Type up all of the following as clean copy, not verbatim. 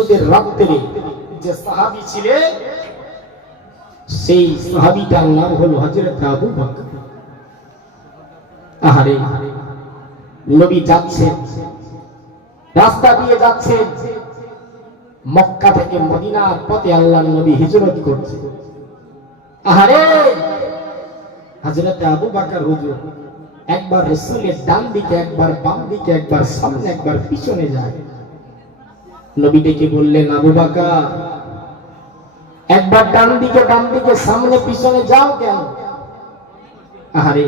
হিজরতের রাত্রে যে সাহাবী ছিলেন সেই সাহাবীটার নাম হলো হযরত আবু বকর। আহারে, নবী যাচ্ছেন, রাস্তা দিয়ে যাচ্ছেন, মক্কা থেকে মদিনার পথে আল্লাহর নবী হিজরত করছে। আহারে, হযরত আবু বকর হুজুর একবার রাসূলের ডান দিকে, একবার বাম দিকে, একবার সামনে, একবার পিছনে যায়। নবী ডেকে বললেন, আবু বকর, একবার ডান দিকে, বাম দিকে, সামনে পিছনে যাও কেন? আহারে,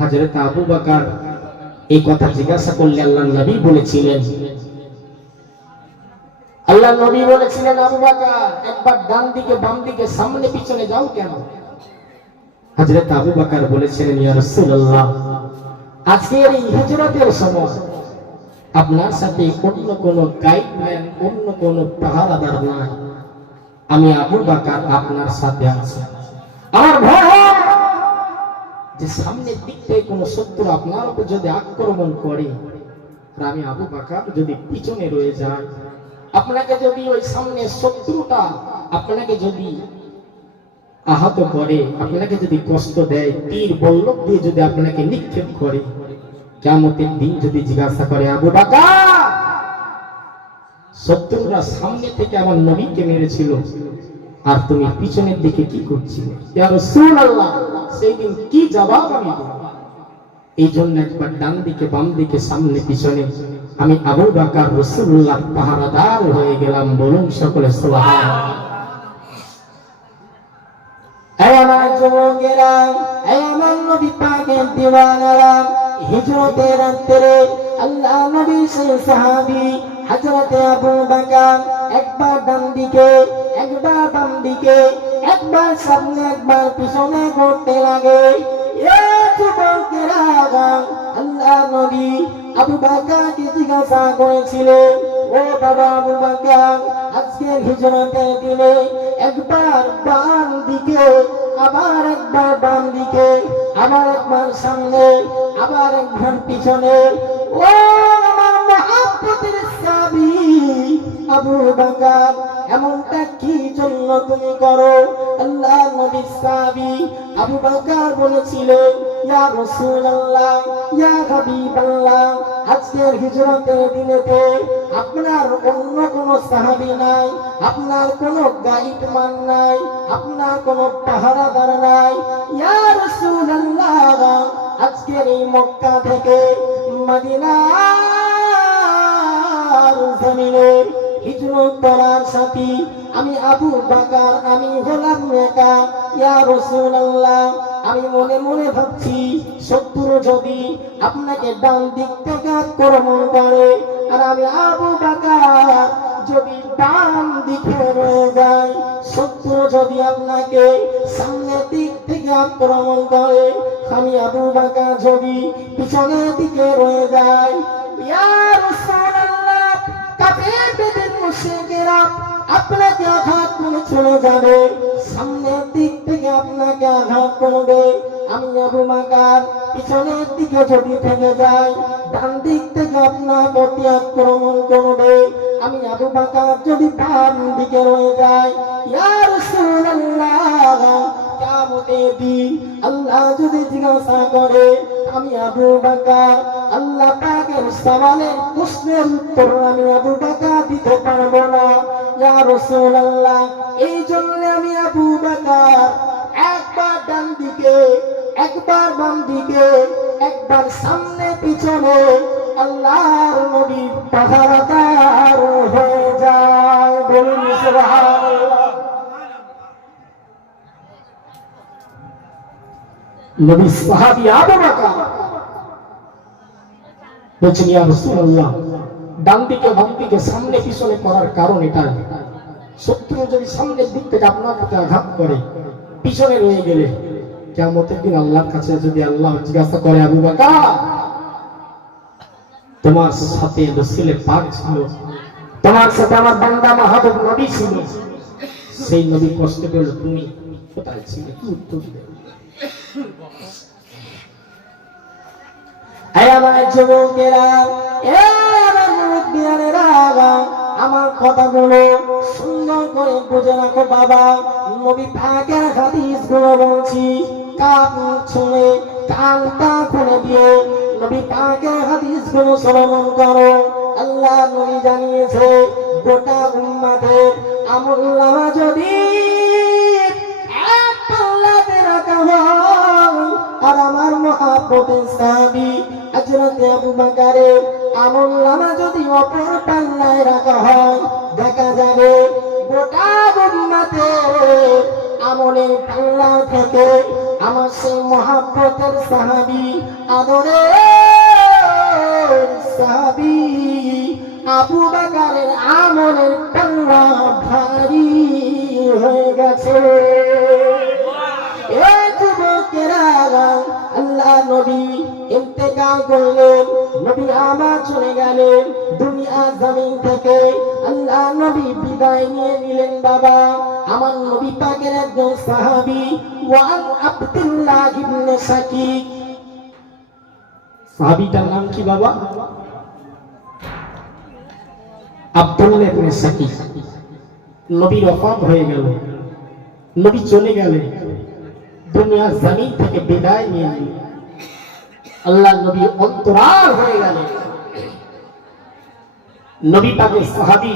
হযরত আবু বকর এই কথা জিজ্ঞাসা করলে আল্লাহর নবী বলেছিলেন, আল্লাহর নবী বলেছিলেন, আবু বকর একবার ডান দিকে, বাম দিকে, সামনে পিছনে যাও কেন? হযরত আবু বকর বলেছিলেন, ইয়া রাসূলুল্লাহ, আজকের এই হিজরতের সময় আপনার সাথে অন্য কোন গাইডম্যান, অন্য কোন পাহারাদার নাই, আমি আবু বকর আপনার সাথে আছি। আমার ভয় যে সামনের দিক থেকে কোন শত্রু আপনার উপর যদি আক্রমণ করে আর আমি আবু বকর যদি পিছনে রয়ে যাই, আপনাকে যদি ওই সামনে শত্রুটা আপনাকে যদি আহত করে, আপনাকে যদি কষ্ট দেয়, তীর বল্লভ দিয়ে যদি আপনাকে নিক্ষেপ করে, কিয়ামতের দিন যদি জিজ্ঞাসা করে, আবু বকর শত্রুরা সামনে থেকে আমার নবীকে মেরেছিল আর তুমি পিছনের দিকে কি করছিলে, ইয়া রাসূলুল্লাহ, সেই দিন কি জবাব আমি দেব? এই জন্য একবার ডান দিকে, বাম দিকে, সামনে পিছনে আমি আবু বকর রাসূলুল্লাহর পাহারাদার হয়ে গেলাম। বলুন সকলে সুবহানাল্লাহ। এই আমার যুবকেরা, এই আমার নবী পাকের দিওয়ানারা, হিজরতের রাত্রে আল্লাহ নবী সেই সাহাবী হযরত আবু বকর একবার ডান দিকে, একবার বাম দিকে, একবার সামনে, একবার পিছনে ঘুরতে লাগে। এই যুবকেরা, আল্লাহ নবী আবু বকরকে জিজ্ঞাসা করেছিলেন, ও বাবা আবু বকর, আজকের হিজরতের দিনে একবার বাম দিকে, আবার একবার বাম দিকে, আবার একবার সামনে, আবার একবার পিছনে, ও আমার মহব্বতের সাহাবী আবু বকর, এমনটা কি জন্য তুমি করো? আল্লাহ নবীর সাহাবী আবু বকর বলেছিলেন, ইয়া রাসূলুল্লাহ, ইয়া হাবিবাল্লাহ, আজকের হিজরতের দিনেতে আপনার অন্য কোন সাহাবী নাই, আপনার কোন গাইডম্যান নাই, আপনার কোন পাহারাদার নাই। ইয়া রাসূলুল্লাহ, আজকের এই মক্কা থেকে মদিনার জমিনে হিজরত করার সাথী আমি আবু বকর, আমি হলাম একা। ইয়া রাসূলুল্লাহ, আমি মনে মনে ভাবছি, শত্রু যদি আপনাকে ডান দিক থেকে আক্রমণ করে আর আমি আবু বকর যদি বাম দিকে রয়ে যাই, শত্রু যদি আপনাকে সামনের দিক থেকে আক্রমণ করে, আমি আবু বকর যদি পিছনের দিকে রয়ে যাই, ইয়া রাসূলুল্লাহ, কাফের বেদিন মুশরিকেরা আপনাকে আঘাত করে চলে যাবে, সামনের দিক থেকে আপনাকে আঘাত করবে। আমি আবু বকর পিছনের দিকে যদি থেকে যাই, ডান দিক থেকে আপনার প্রতি আক্রমণ করবে। আমি আবু বকর যদি বাম দিকে রয়ে যাই, ইয়া রাসূলুল্লাহ, কিয়ামতের দিন আল্লাহ যদি জিজ্ঞাসা করে, আমি আবু বকর আল্লাহ পাকের সওয়ালের প্রশ্নের উত্তর আমি আবু বকর দিতে পারবো না। ইয়া রাসূলুল্লাহ, এই জন্য আমি আবু বকর একবার ডান দিকে, একবার বাম দিকে, একবার সামনে পিছনে আল্লাহর নবী পাহারাদার হয়ে যায়। বলুন সুবহানাল্লাহ। নবী সাহাবী আবু বকর বলছেন, ইয়া রাসূলুল্লাহ, ডান দিকে, বাম দিকে, সামনে পিছনে করার কারণ এটা, শত্রু যদি সামনের দিক থেকে আপনার কাছে আঘাত করে, পিছনে রয়ে গেলে কিয়ামতের দিন আল্লাহর কাছে যদি আল্লাহ জিজ্ঞাসা করে, আবু বকর তোমার সাথে রাসূলের পাক ছিল, তোমার সাথে আমার বান্দা মাহবুব নবী ছিল, সেই নবী কষ্ট পেল, তুমি কোথায় ছিলে? কি উত্তর দেবে? এই আমার যুবকেরা, এই আমার মুরব্বিয়ানেরা, আমার কথাগুলো সুন্দর করে বুঝে রাখো বাবা। নবী পাকের হাদিসগুলো বলছি, কান শুনে কানটা খুলে দিয়ে নবী পাকের হাদিসগুলো শ্রবণ করো। আল্লাহ নবী জানিয়েছে, গোটা উম্মতের আমলনামা যদি এক পাল্লাতে রাখা হয়, আর আমার মহাপ্রভু সাহাবী হযরত আবু বকরের আমলনামা যদি অপর পাল্লায় রাখা হয়, দেখা যাবে গোটা উম্মতের আমলের পাল্লা থেকে আমার সেই মহাপ্রভুর সাহাবী, আদরের সাহাবী আবু বকরের আমলের পাল্লা ভারী হয়ে গেছে। এ যুবকেরা, আল্লাহ নবী ইন্তেকাল করলেন, নবী আমার চলে গেলেন দুনিয়া জমিন থেকে। আল্লাহ নবী বিদায় নিয়ে নিলেন বাবা। আমার নবী পাকের একজন সাহাবী, ওয়ান আব্দুল্লাহ ইবনে শাকিক। সাহাবীটার নাম কি বাবা? আব্দুল্লাহ ইবনে শাকিক। নবী ওফাত হয়ে গেল, নবী চলে গেলেন দুনিয়া জমিন থেকে বিদায় নিয়ে নিলেন। আল্লাহ নবী অন্তরাল হয়ে গেলেন। নবী পাকের সাহাবী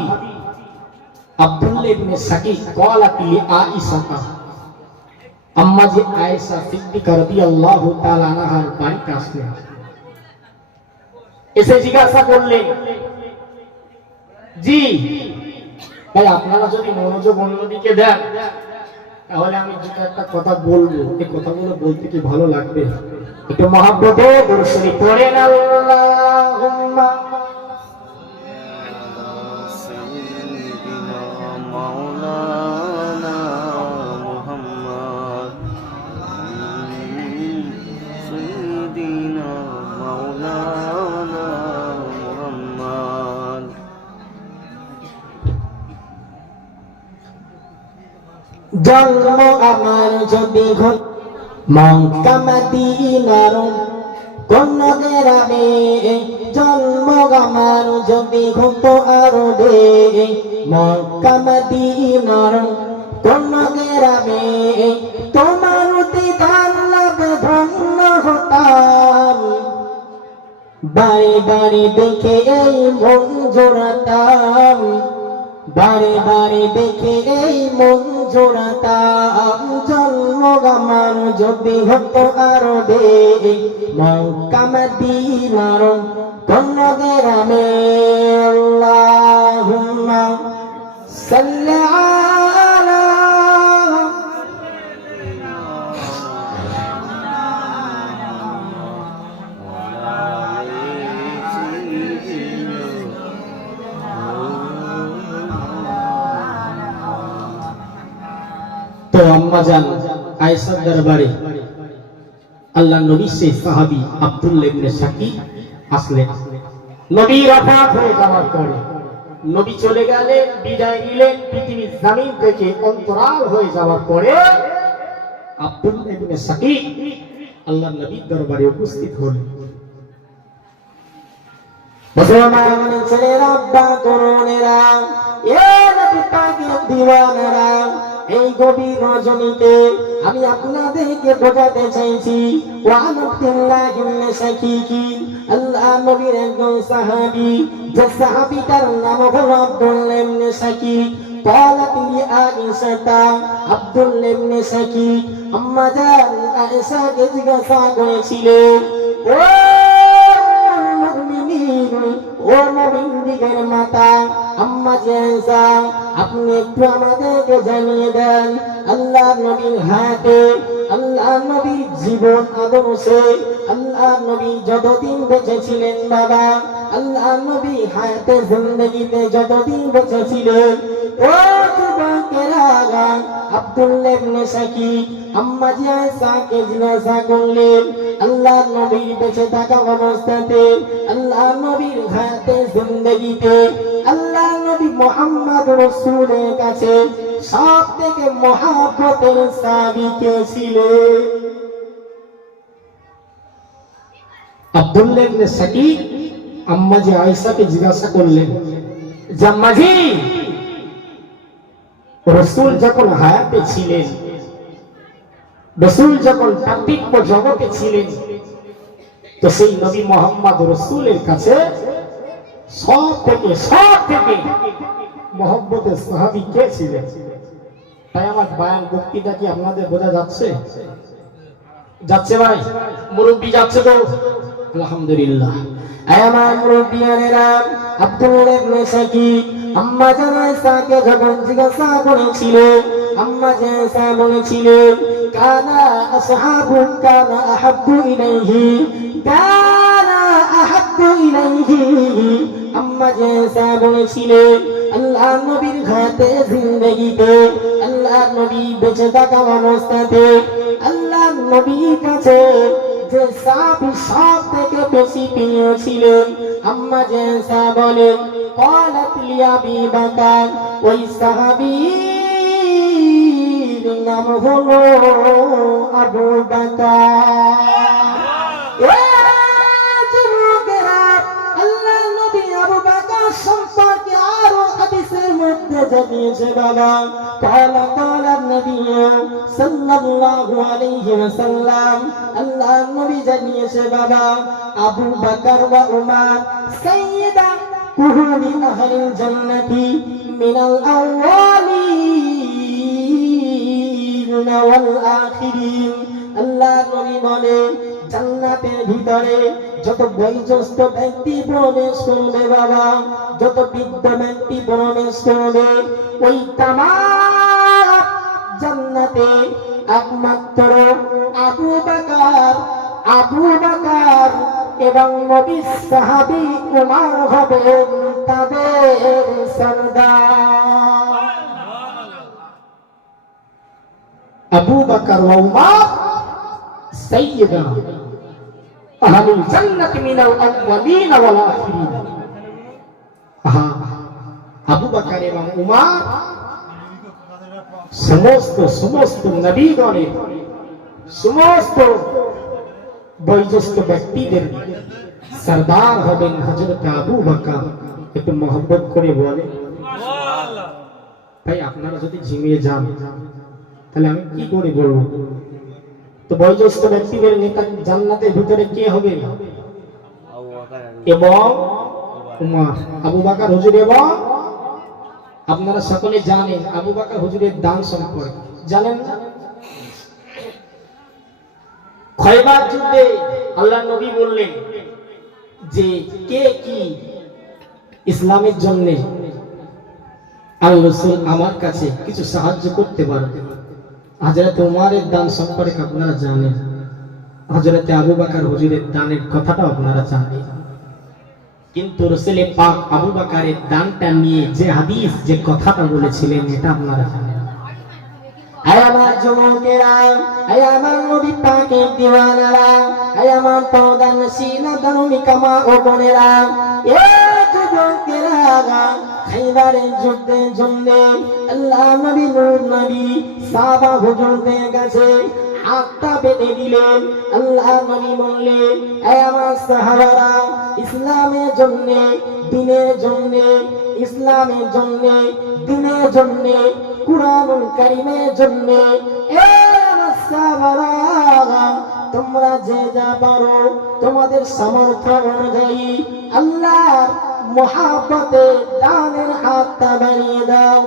আব্দুল্লাহ ইবনে শাকিক ক্বালাতি আয়েশা, আম্মা জি আয়েশা সিদ্দিকা রাদিয়াল্লাহু তাআলা আনহার বাড়িতে আসলেন। এসে জিজ্ঞাসা করলেন, জি ভাই আপনারা যদি মনোযোগ অন্যদিকে দেন তাহলে আমি যেটা একটা কথা বলবো, এই কথাগুলো বলতে কি ভালো লাগবে? একটু মহব্বতে দরুদ শরীফ পড়েন। আল্লাহুম্মা সাইয়্যিদিনা মাওলানা মুহাম্মদ, সাইয়্যিদিনা মাওলানা মুহাম্মদ। জন্ম আমার যদি মক্কা মদিনার কোন গ্রামে, জন্ম আমার যদি হতো আরবে মক্কা মদিনার কোন গ্রামে, তোমার দিদার লাভে ধন্য হতাম। বাড়ি বাড়ি দেখে এই মন জোড়াতাম, বারে বারে দেখে এই মন জোড়াতাম। জন্ম আমার যদি হতো আরবে মক্কা মদিনার কোন গ্রামে। আল্লাহুম্মা সাল্লি আলা তো আম্মা জান আয়েশার দরবারে আল্লাহ নবী সেই সাহাবী আব্দুল্লাহ ইবনে শাকিক আসলেন। নবী ওফাত হয়ে যাওয়ার পরে, নবী চলে গেলেন, বিদায় নিলেন পৃথিবীর জমিন থেকে অন্তরাল হয়ে যাওয়ার পরে, আব্দুল্লাহ ইবনে শাকিক আল্লাহ নবীর দরবারে উপস্থিত হলেন। মুসলমানের ছেলেরা, আব্বা তরুণেরা, এ নবী পাকের দিওয়ানারা, এই গভীর রজনীতে আমি আপনাদেরকে বোঝাতে চাইছি, ওয়ান আব্দুল্লাহ ইবনে শাকিক আল্লাহ নবীর একজন সাহাবী, যে সাহাবীটার নাম হলো আব্দুল্লাহ ইবনে শাকিক। ক্বালাতি আয়েশা, আব্দুল্লাহ ইবনে শাকিক আম্মা জান আয়েশাকে জিজ্ঞাসা করেছিলেন, ও মুমিনিন, ও নবীর মাতা আম্মা আয়েশা, আপনি একটু আমাদেরকে জানিয়ে দেন আল্লাহ নবীর হায়াতে, আল্লাহ নবীর জীবন আদর্শে, আল্লাহ নবী যতদিন বেঁচে ছিলেন বাবা, আল্লাহ নবী হায়াতে জিন্দেগিতে যতদিন বেঁচে ছিলেন, ও যুবকেরা, আব্দুল্লাহ ইবনে শাকিক আম্মা আয়েশাকে জিজ্ঞাসা করলেন, আল্লাহ নবীর বেঁচে থাকা অবস্থাতে, আল্লাহ নবীর হায়াতে জিন্দেগিতে আল্লাহ নবী মুহাম্মদ রাসূলের কাছে সবথেকে মহব্বতের সাহাবী কে ছিলেন? আব্দুল্লাহ ইবনে শাকিক আম্মা আয়েশাকে জিজ্ঞাসা করলেন, ও জাম্মাজি রাসূল যখন হায়াতে ছিলেন, রাসূল যখন পার্থিব জগতে ছিলেন, তো সেই নবী মুহাম্মদ রাসূলের কাছে সব থেকে মহব্বতের সাহাবী কে ছিলেন? তাই আমার বয়ান বক্তৃতা কি আপনাদের বোঝা যাচ্ছে? যাচ্ছে ভাই? মুরব্বি যাচ্ছে তো? আলহামদুলিল্লাহ। আমার মুরব্বিয়ানেরা, আব্দুল ইবনে শাকিক আম্মা জান আয়েশাকে যখন জিজ্ঞাসা করেছিলেন, আম্মা জান আয়েশা বলেছিলেন কানা আসহাবু কানা আহাব্বু ইলাইহি, কানা আহাব্বু ইলাইহি। আম্মা জান আয়েশা বলেছিলেন আল্লাহ নবীর ঘাতে জিন্দেগিতে, আল্লাহ নবী বেঁচে থাকা অবস্থাতে আল্লাহ নবীর কাছে যে সাহাবী সব থেকে বেশি প্রিয় ছিলেন, আম্মা জান আয়েশা বলেন قالت لأبي بكر, ওই সাহাবীর নাম হলো আবু বকর। আল্লাহ নবী আবু বকর সম্পর্কে আরো হাদিসের মধ্যে জানিয়েছে বাবা, قال النبي صلى الله عليه وسلم, আল্লাহ নবী জানিয়েছে বাবা আবু বকর ওয়া উমর সাইয়্যিদা কুহুনি আহলিল জান্নাতি মিনাল আউয়ালিন ওয়াল আখিরিন। আল্লাহ নবী বলেন জান্নাতের ভিতরে যত বয়োজ্যেষ্ঠ ব্যক্তি প্রবেশ করবে বাবা, যত বৃদ্ধ ব্যক্তি প্রবেশ করবে, ওই তামাম জান্নাতে একমাত্র আবু বকর এবং নবীর সাহাবী উমর হবেন তাদের সরদার। আবু বকর ওয়া উমর সাইয়্যিদা আহলুল জান্নাতি মিনাল আউয়ালিন ওয়াল আখিরিন। আবু বকর এবং উমর সমস্ত নবীগণের সমস্ত বয়োজ্যেষ্ঠ ব্যক্তিদের সরদার হবেন হযরত আবু বকর। একটু মহব্বত করে বলে ভাই, আপনারা যদি ঝিমিয়ে যান তাহলে আমি কি করে বলবো? তো বয়োজ্যেষ্ঠ ব্যক্তিদের নেতা জান্নাতের ভিতরে কে হবে? এবং উমর, আবু বকর হুজুর। এবং আপনারা সকলে জানেন আবু বকর হুজুরের দান সম্পর্কে জানেন না? খয়বার যুদ্ধে আল্লাহ নবী বললেন যে কে কি ইসলামের জন্য আল্লাহ রাসূল আমার কাছে কিছু সাহায্য করতে পারবে। হযরত উমরের দান সম্পর্কে আপনারা জানেন, হযরত আবু বকর হুজুরের দানের কথাটা আপনারা জানেন, কিন্তু রাসূল পাক আবু বকরের দানটা নিয়ে যে হাদিস যে কথাটা বলেছিলেন এটা আপনারা জানেন। আয় আমার যুবকেরা, আয় আমার নবী পাকের দিওয়ানারা, আয় আমার পর্দার নশীনা দারুণিকা মা ও বোনেরা, এ যুবকেরা, খাইবারের যুদ্ধের জন্য আল্লাহ নবী নূর নবী সাহাবা হুজুরদের কাছে হাতটা বেঁধে দিলেন। আল্লাহ নবী বললেন আয় আমার সাহাবারা, ইসলামের জন্য দিনের জন্য, ইসলামের জন্য দিনের জন্য, কুরআনুল কারীমের জন্য এ আমার সাহাবারা তোমরা যে যা পারো তোমাদের সামর্থ্য অনুযায়ী আল্লাহর মহব্বতে দানের হাতটা বাড়িয়ে দাও।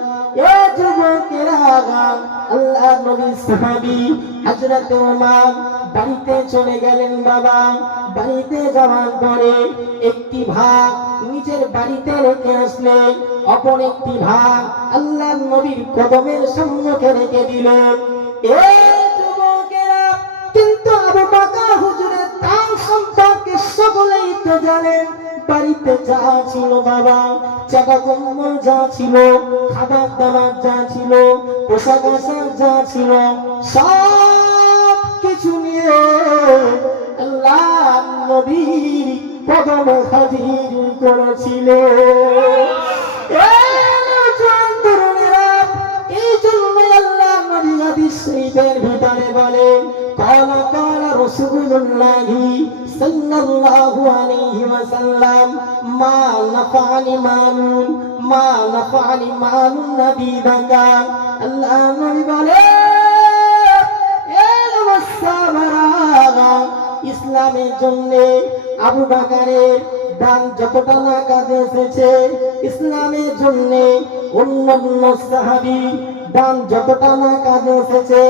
এ যুবকেরা, আল্লাহ নবীর সাহাবী হযরত ওমর বাড়িতে চলে গেলেন বাবা। বাড়িতে যাওয়ার পরে একটি ভাগ নিজের বাড়িতে রেখে আসলেন, অপর একটি ভাগ আল্লাহ নবীর কদমের সম্মুখে রেখে দিলেন। এ যুবকেরা, কিন্তু আবু বকর হুজুরের দান সম্পর্কে সকলেই তো জানেন। বাড়িতে যা ছিল বাবা, চাকা কম্বল যা ছিল, খাবার দাবার যা ছিল, পোশাক আশাক যা ছিল, সব কিছু নিয়ে আল্লাহ নবীর কদমে হাজির করেছিল। এই জন্য আল্লাহ নবী হাদিস শরীফের ভিতরে বলেন কালা কালা রাসূলুল্লাহি সাল্লাল্লাহু আলাইহি ওয়াসাল্লাম মা নাফানি মালুন মা নাফানি মালুন নবী বাকার। আল্লাহ নবী বলে ইসলামের জন্য আবু বকরের দান যতটা না কাজে এসেছে, ইসলামের জন্য অন্যান্য সাহাবী দান যতটা না কাজে এসেছে,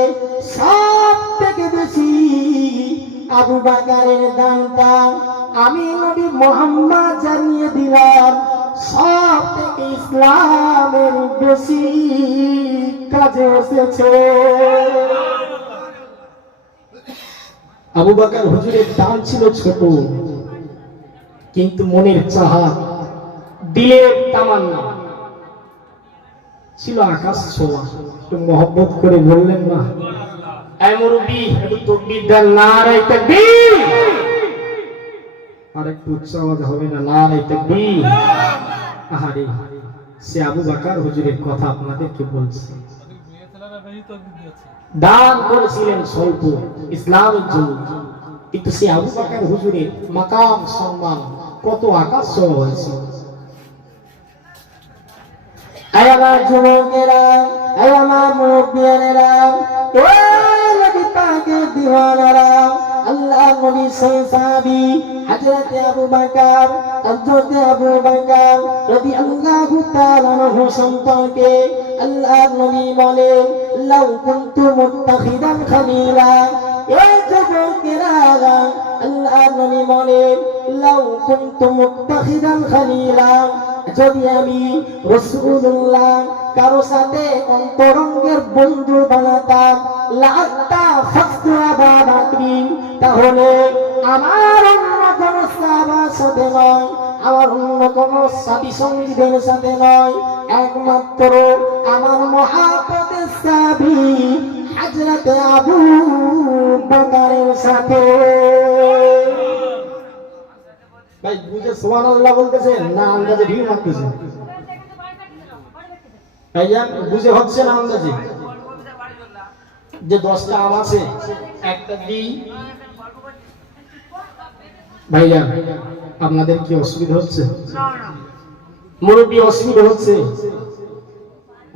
সব থেকে বেশি আবু বকরের দানটা আমি নবী মুহাম্মদ জানিয়ে দিলাম সব থেকে ইসলামের বেশি কাজে এসেছে। আবু বকর হুজুরের দান ছিল ছোট, কিন্তু মনের চাহত, দিলের তামান্না ছিল আকাশ ছোঁয়া। একটু মহব্বত করে বললেন না, এই মুরব্বি একটু তাকবীর দেন, নারে তাকবীর। আর একটু উচ্চ আওয়াজ হবে না, নারে তাকবীর। আহারে, সে আবু বকর হুজুরের কথা আপনাদেরকে বলছি। দান করেছিলেন স্বল্প ইসলামের জন্য, কিন্তু সে আবু বকর হুজুরের মাকাম সম্মান কত আকাশ ছোঁয়া হয়েছে। আয় আমার যুবকেরা, আয় আমার মুরব্বিয়ানেরা, ওই নবী পাকের দিওয়ানারা, আল্লাহ নবী সাহাবী হযরত আবু বকর, হযরত আবু বকর রাদিয়াল্লাহু তাআলা আনহু সম্পর্কে আল্লাহ নবী বলেন, লাউ কুনতু মুত্তাখিদান খলিলা। এই যুবকেরা, আল্লাহ নবী বলেন, লাউ কুনতু মুত্তাখিদান খলিলা, যদি আমি রাসূলুল্লাহ কারো সাথে অন্তরঙ্গের বন্ধু বানাতাম, লাআত্তা ফাসতু আবু বকর, তাহলে আমার অন্য কোন সাহাবার সাথে নয়, আমার অন্য কোন সাথী সঙ্গীদের সাথে নয়, একমাত্র আমার মহাপতের সাহাবী হযরত আবু বকরের সাথে। ভাই বুঝে সুবহানাল্লাহ বলতেছেন না আন্দাজে ঢিল মারতেছেন? ভাইজান বুঝে হচ্ছে না আন্দাজে? যে 10টা আম আছে একটা দিই। ভাইজান আপনাদের কি অসুবিধা হচ্ছে? মুরব্বি অসুবিধা হচ্ছে?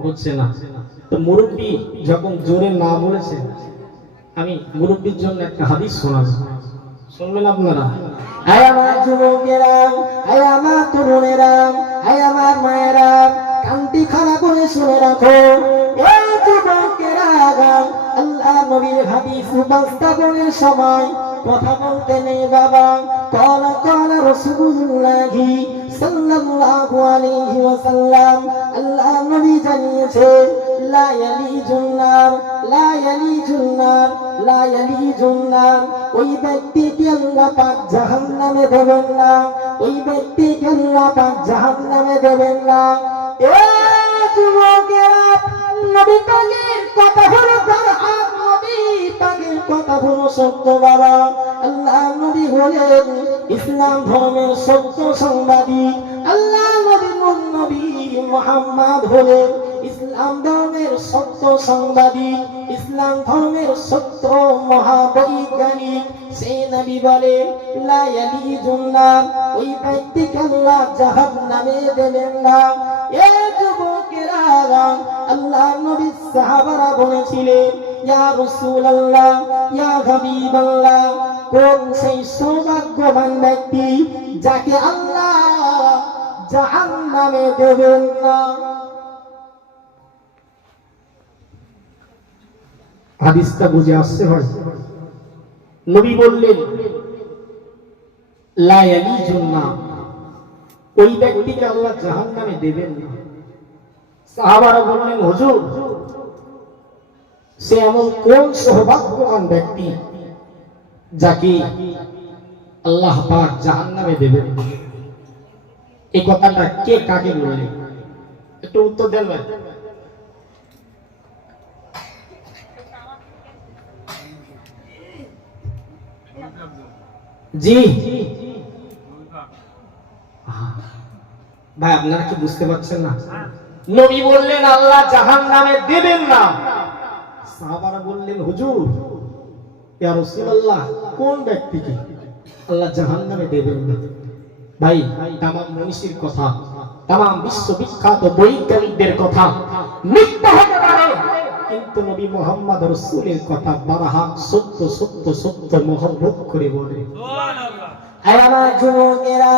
হচ্ছে না। তো মুরব্বি যখন জোরে না বলেছে, আমি মুরব্বির জন্য একটা হাদিস শোনাবো, শুনবেন আপনারা? আয় আমার যুবকেরা, আয় আমার তরুণেরা, আয় আমার মায়েরা, কান্তি খাড়া করে শুনে রাখো। এই যুবকেরা, আল্লাহ নবীর হাদিস উপস্থাপনের সময় কথা বলতে নেই বাবা। ক্বালা ক্বালা রাসূলুল্লাহি সাল্লাল্লাহু আলাইহি ওয়াসাল্লাম, আল্লাহ নবী জানিয়েছেন, লা ইয়ালিজুন নার, লা ইয়ালিজুন নার, লা ইয়ালিজুন নার, ওই ব্যক্তিকে আল্লাহ পাক জাহান্নামে দেবেন না, ওই ব্যক্তিকে আল্লাহ পাক জাহান্নামে দেবেন না। এ যুবকেরা, নবী পাকের কথা হলো কোরআন, নবী পাকের কথা হলো সত্য বাবা। আল্লাহ নবী হলেন ইসলাম ধর্মের সত্য সংবাদী, আল্লাহ নবী নবী মুহাম্মদ হলেন ইসলাম ধর্মের সত্য সংবাদী, ইসলাম ধর্মের সত্য মহাবৈজ্ঞানিক। সেই নবী বলে, লা ইয়ালিজুন নার, ওই ব্যক্তিকে আল্লাহ জাহান্নামে দেবেন না। এ যুবকেরা, আল্লাহ নবী সাহাবারা বলেছিলেন, ইয়া রাসূলুল্লাহ, ইয়া হাবিবাল্লাহ, কোন সেই সৌভাগ্যবান ব্যক্তি যাকে আল্লাহ জাহান্নামে দেবেন না? হাদিসটা বুঝে আসছে ভাই? নবী বললেন, লা ইয়ালিজুন নার, ওই ব্যক্তিকে আল্লাহ জাহান্নামে দেবেন না। সাহাবারা বললেন, হুজুর সে এমন কোন সৌভাগ্যবান ব্যক্তি যাকে আল্লাহ পাক জাহান্নামে দেবেন? এই কথাটা কে কাকে বললেন? একটু উত্তর দেন ভাই। জি ভাই, আপনারা কি বুঝতে পারছেন না? নবী বললেন আল্লাহ জাহান্নামে দেবেন না। সাহাবারা বললেন, হুজুর ইয়া রাসূলুল্লাহ, কোন ব্যক্তিকে আল্লাহ জাহান্নামে দেবেন না? ভাই তামাম মনীষীর কথা তাম বিশ্ববিখ্যাত বৈজ্ঞানিকদের কথা মিথ্যা হতে পারে, কিন্তু নবী মুহাম্মদ রাসূলের কথা বারহাক সত্য সত্য সত্য মহব্বত করে বলে। আয় আমার যুবকেরা,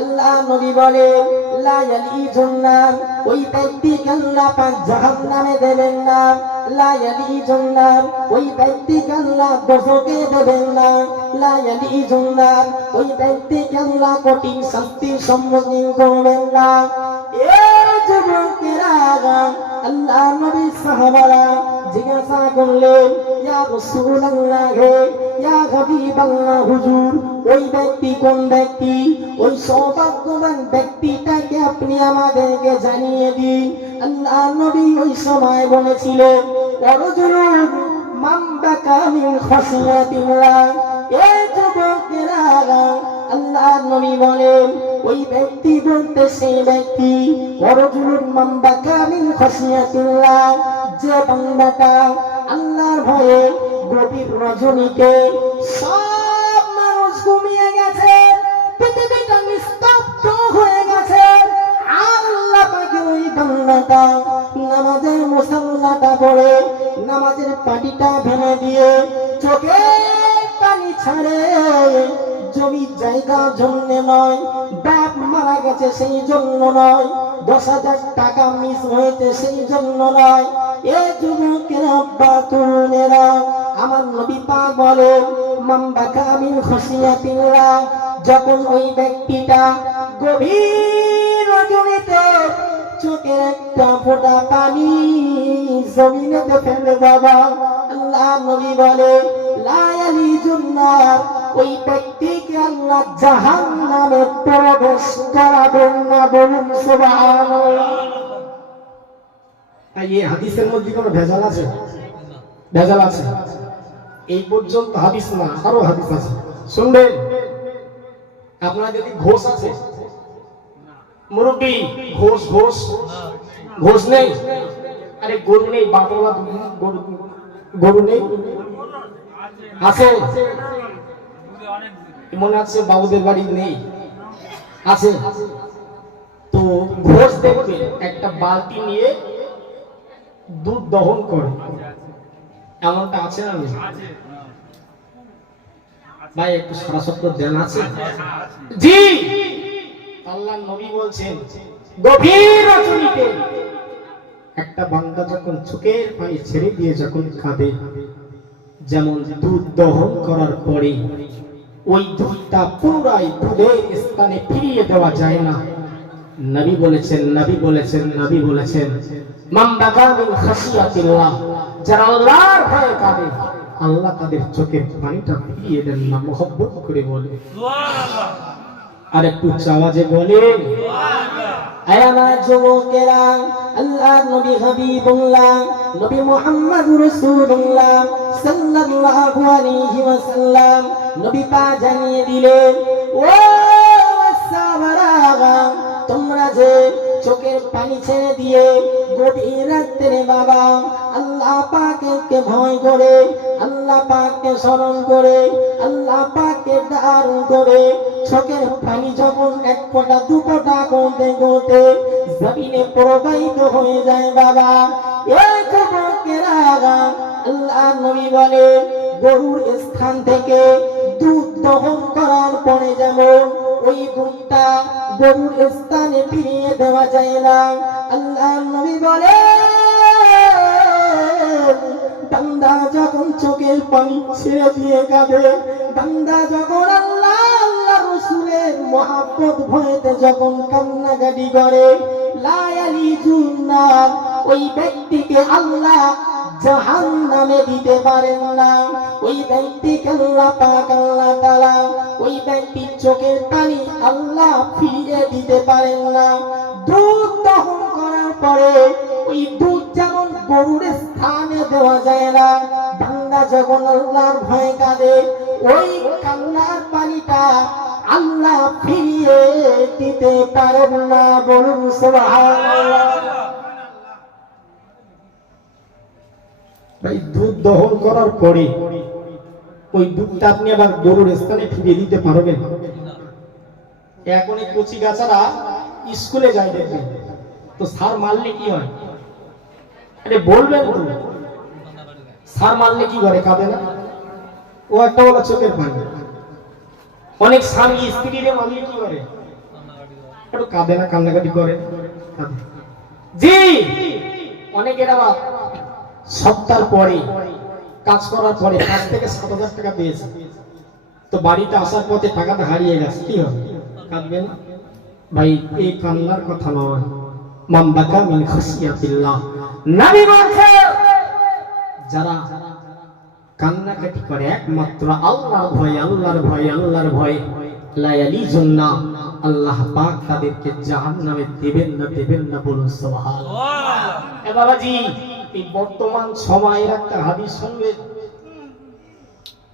আল্লাহ নবী বলে লা ইয়ালিজুন নার, ওই ব্যক্তিকে আল্লাহ পাক জাহান্নামে দেবেন না। লা ইয়ালিজুন নার, ওই ব্যক্তিকে আল্লাহ দোজখে দেবেন না। লা ইয়ালিজুন নার, ওই ব্যক্তিকে আল্লাহ কঠিন শাস্তির সম্মুখীন করবেন না। এই যুবকেরা, আল্লাহ নবীর সাহাবারা জিজ্ঞাসা করলেন, ইয়া রাসূলুল্লাহ, ইয়া হাবিবাল্লাহ, হুজুর ওই ব্যক্তি কোন ব্যক্তি? ওই সৌভাগ্যবান ব্যক্তিটাকে আপনি আমাদেরকে জানিয়ে দিন। আল্লাহ নবী ওই সময় বলেছিলেন, রাজুলুন মান বাকা মিন খাশিয়াতিল্লাহ। এই যুবকেরা, আল্লাহ নবী বলেন ওই ব্যক্তি বলতে সেই ব্যক্তি, রাজুলুন মান বাকা মিন খাশিয়াতিল্লাহ, যে বান্দাটা আল্লাহর ভয়ে গভীর রজনীতে সব মানুষ ঘুমিয়ে গেছে, পৃথিবীটা নিস্তব্ধ হয়ে গেছে, আল্লাহ পাকের ওই বান্দাটা নামাজের মুসাল্লাটা পড়ে নামাজের পাটিটা ভেঙে দিয়ে চোখে পানি ছাড়ে, জমি জায়গার জন্য নয়, বাপ মারা গেছে সেই জন্য নয়, 10,000 টাকা মিস হয়েছে সেই জন্য নয়। এ যুবকেরা, আব্বা তরুণেরা, আমার নবী পাক বলেন মান বাকা মিন খাশিয়াতিল্লাহ, যখন ওই ব্যক্তিটা গভীর রজনীতে চোখের একটা ফোঁটা পানি জমিনেতে ফেলে বাবা, আল্লাহ নবী বলে লা ইয়ালিজুন নার, ওই ব্যক্তিকে আল্লাহ জাহান্নামে প্রবেশ করাবেন না। বলুন সুবহানাল্লাহ। এই হাদিসের মধ্যে কোনো ভেজাল আছে? ভেজাল আছে? এই পর্যন্ত হাদিস না, আরো হাদিস আছে, শুনবেন। আপনার যদি ঘোষ আছে, মুরব্বী, ঘোষ ঘোষ ঘোষ নেই? আরে গরু নেই, বাতলা গরু নেই? আছে? মনে আছে বাবুদের বাড়ি নেই? আছে? তো ঘোষ দেখবে একটা বালতি নিয়ে দুধ দহন করে, এমনটা আছে না? ভাই একটু সারা শব্দ দেন আছে? জি। আল্লাহ নবী বলছেন গভীর রজনীতে একটা বান্দা যখন চোখের পানি ছেড়ে দিয়ে যখন কাঁদে, যেমন দুধ দহন করার পরে ওই দুধটা পুনরায় দুধের স্থানে ফিরিয়ে দেওয়া যায় না। নবী বলেছেন, নবী বলেছেন, নবী বলেছেন মান বাকা মিন খাশিয়াতিল্লাহ, যারা আল্লাহর ভয়ে কাঁদে আল্লাহ তাদের চোখের পানিটা ফিরিয়ে দেন না। মহব্বত করে বলে সুবহানাল্লাহ। আর একটু আওয়াজে বলে সুবহানাল্লাহ। আয় আমার যুবকেরা, আল্লাহ নবী হাবিবুল্লাহ নবী মুহাম্মদুর রাসূলুল্লাহ সাল্লাল্লাহু আলাইহি ওয়াসাল্লাম নবী পাক জানিয়ে দিলেন, ও সাহাবারা, তোমরা যে চোখের পানি ছেড়ে দিয়ে গভীর রাতে বাবা আল্লাহ পাককে ভয় করে, আল্লাহ পাককে স্মরণ করে, আল্লাহ পাককে ডাক করে চোখের পানি যখন এক ফোঁটা দু ফোঁটা করতে করতে জমিনে প্রবাহিত হয়ে যায় বাবা, এই যুবকেরা, আল্লাহ নবী বলে গরুর স্থান থেকে দুধ দহন করার পরে যেমন ওই দুধটা গরুর স্থানে ফিরিয়ে দেওয়া যায় না, আল্লাহ নবী বলে বান্দা যখন চোখের পানি ছেড়ে দিয়ে কাঁদে, বান্দা যখন আল্লাহ আল্লাহ রাসূলের মহব্বত ভয়েতে যখন কান্নাকাটি করে, লা ইয়ালিজুন নার, ওই ব্যক্তিকে আল্লাহ জাহান্নামে দিতে পারেন না। ওই ব্যক্তিকে আল্লাহ পাক আল্লাহ তাআলা ওই ব্যক্তির চোখের পানি আল্লাহ ফিরিয়ে দিতে পারেন না। দুধ দহন করার পরে ওই দুধ যেমন গরুর স্থানে দেওয়া যায় না, বান্দা যখন আল্লাহর ভয়ে কাঁদে ওই কান্নার পানিটা আল্লাহ ফিরিয়ে দিতে পারেন না। বলুন সুবহানাল্লাহ। ভাই দুধ দহন করার পরে ওই দুধটা আপনি আবার গরুর স্থানে ফিরিয়ে দিতে পারবেন? এখন এই কচি গাছারা স্কুলে যায় দেখবেন তো স্যার মারলে কি হয়, আরে বলবেন তো, স্যার মারলে কি করে, কাঁদে না? ও একটা বলা চোখের পানি। অনেক স্বামী স্ত্রীরে মারলে কি করে, একটু কাঁদে না, কান্নাকাটি করে, কাঁদে। জি, অনেকের আবার সপ্তাহ পরে কাজ করার পরে 5 থেকে 7,000 টাকা পেয়েছে, তো বাড়িতে আসার পথে টাকাটা হারিয়ে গেছে, কি হবে, কাঁদবেন? ভাই এই কান্নার কথা নয়। মান বাকা মিন খাশিয়াতিল্লাহ, নবী বলেন যারা কান্নাকাটি করে একমাত্র আল্লাহর ভয়, আল্লাহর ভয়, আল্লাহর ভয়, লা ইয়ালিজুন্না, আল্লাহ পাক তাদেরকে জাহান্নামে দেবেন না, দেবেন না, বলুন সুবহানাল্লাহ। এ বাবাজি, এই বর্তমান সময়ের একটা হাদিস শুনবেন,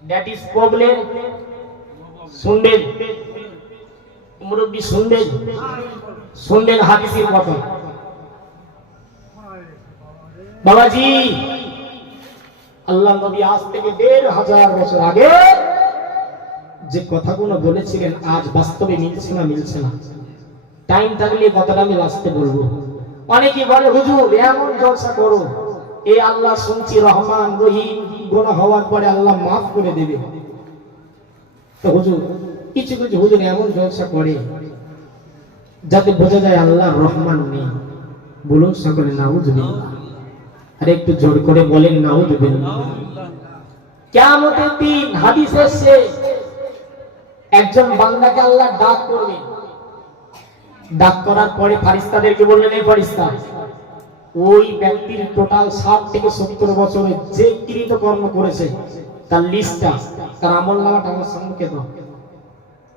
দ্যাট ইজ প্রবলেম, শুনবেন মুরব্বি, শুনবেন, শুনবেন হাদিসের কথা। বাবাজি, আল্লাহ নবী আজ থেকে 1,500 বছর আগে যে কথাগুলো বলেছিলেন আজ বাস্তবে মিলছে না, মিলছে না। টাইম থাকলে এই কথাটা আমি লাস্টে বলবো। অনেকে বলে হুজুর এমন জলসা করো, এই আল্লাহ শুনছি রহমান রহিম, গুনাহ হওয়ার পরে আল্লাহ মাফ করে দেবে। তো হুজুর কিছু কিছু হুজুর এমন জলসা করে যাতে বোঝা যায় আল্লাহ রহমান নেই, বলুন সকলে নাউযুবিল্লাহ। আরে একটু জোর করে বলেন নাউযুবিল্লাহ। কিয়ামতের দিন হাদিস এসেছে একজন বান্দাকে আল্লাহ ডাক করবে, ডাক করার পরে ফেরেশতাদেরকে বললেন, এই ফেরেশতা, ওই ব্যক্তির টোটাল 60 থেকে 70 বছরে যে কৃত কর্ম করেছে তার লিস্টটা, তার আমলনামাটা আমার সম্মুখে দাও।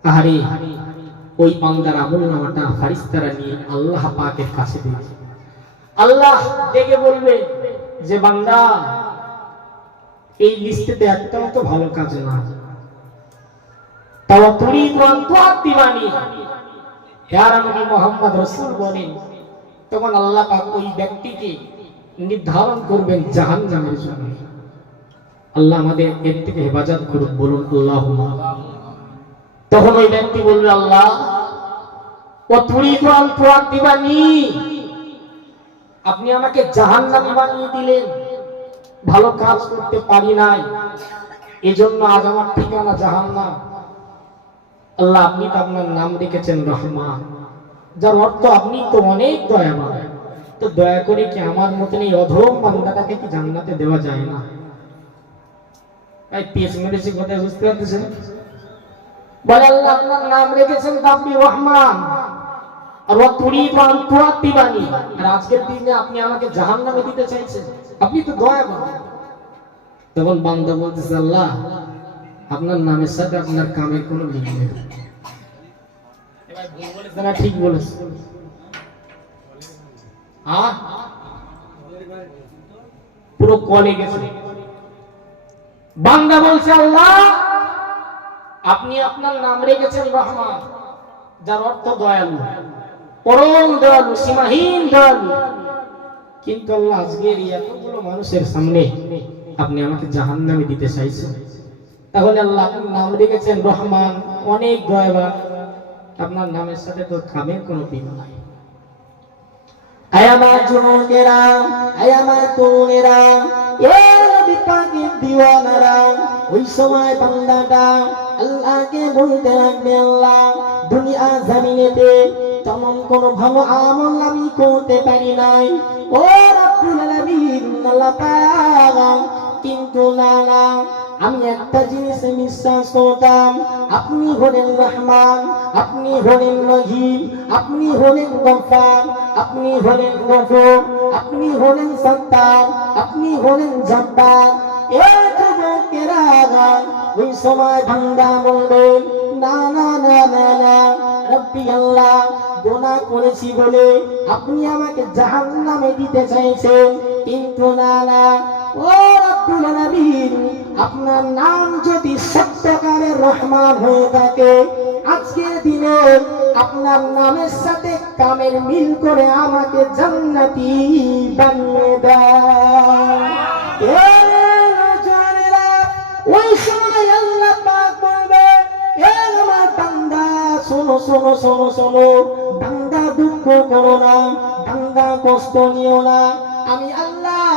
আরে ওই বান্দার আমলনামাটা ফেরেশতারা নিয়ে আল্লাহ পাকের কাছে দিবে। আল্লাহ ডেকে বলবে যে বান্দা, এই লিস্টেতে একটাও তো ভালো কাজ না, তাও তুরিদু আন তুআদ্দিবানি, ইয়া নবী মুহাম্মদ রাসূল বলেন, তখন আল্লাহ পাক ওই ব্যক্তিকে নির্ধারণ করবেন জাহান্নামের জন্য। আল্লাহ আমাদের এর থেকে হেফাজত করুন, বলুন আল্লাহুম্মা। তখন ওই ব্যক্তি বলবে, আল্লাহ ওয়া তুরিদু আন তুআদ্দিবানি, আপনি আমাকে জাহান্নামী বানিয়ে দিলেন, ভালো কাজ করতে পারি নাই, এজন্য আজ আমার ঠিকানা জাহান্নাম। আল্লাহ আপনি তো আপনার নাম রেখেছেন রহমান, যার অর্থ আপনি তো অনেক দয়াবান, তো দয়া করে কি আমার মতন এই অধম বান্দাটাকে কি জান্নাতে দেওয়া যায় না? ভাই পেশ মেরেছি কথা বুঝতে পারতেছেন? বলে আল্লাহ আপনার নাম রেখেছেন তো আপনি রহমান, আর তুরিদু আন তুআদ্দিবানি, আর আজকের দিনে আপনি আমাকে জাহান্নামে দিতে চাইছেন, আপনি তো দয়াবান। তখন বান্দা বলতেছে, আল্লাহ আপনার নামের সাথে আপনার কামের কোনো মিল নেই। এবার ভুল বলেছে না ঠিক বলেছে? পুরো কলে গেছে। বান্দা বলছে, আল্লাহ আপনি আপনার নাম রেখেছেন রহমান, যার অর্থ দয়ালু, পরম দয়ালু, সীমাহীন দয়ালু, কিন্তু আল্লাহ আজকের এতগুলো মানুষের সামনে আপনি আমাকে জাহান্নামে দিতে চাইছেন। তাহলে আল্লাহ আপনার নাম রেখেছেন রহমান, অনেক দয়াবান, আপনার নামের সাথে তো কামের কোনো মিল নাই। আয়ামার যুবকেরা, আয়ামার তরুণেরা, এ নবী পাকের দিওয়ানারা, ওই সময় বান্দাটা আল্লাহকে বলতে লাগবে, আল্লাহ দুনিয়া জমিনেতে তেমন কোনো ভালো আমল আমি করতে পারি নাই, ও রব্বুল আলামিন আল্লাহ পাক, কিন্তু না না, আমি একটা জিনিস বিশ্বাস করতাম, আপনি হলেন রহমান, আপনি হলেন রহিম, আপনি হলেন গফফার, আপনি হলেন গফুর, আপনি হলেন সত্তার, আপনি হলেন জব্বার। এ যুবকেরা, ওই সময় বান্দা বলবেন, না না না না না, রব্বি আল্লাহ গুনাহ করেছি বলে আপনি আমাকে জাহান্নামে দিতে চাইছেন, কিন্তু না না, ও রব্বুল আলামিন, আপনার নাম যদি সত্যকারের রহমান হয়ে থাকে, আজকের দিনে আপনার নামের সাথে কামের মিল করে আমাকে জান্নাতি বানিয়ে দেন। এ জানেরা, ওই সময় আল্লাহ পাক বলবে, এ আমার বান্দা শোনো শোনো শোনো শোনো, বান্দা দুঃখ করো না, বান্দা কষ্ট নিও না। আমি আল্লাহ,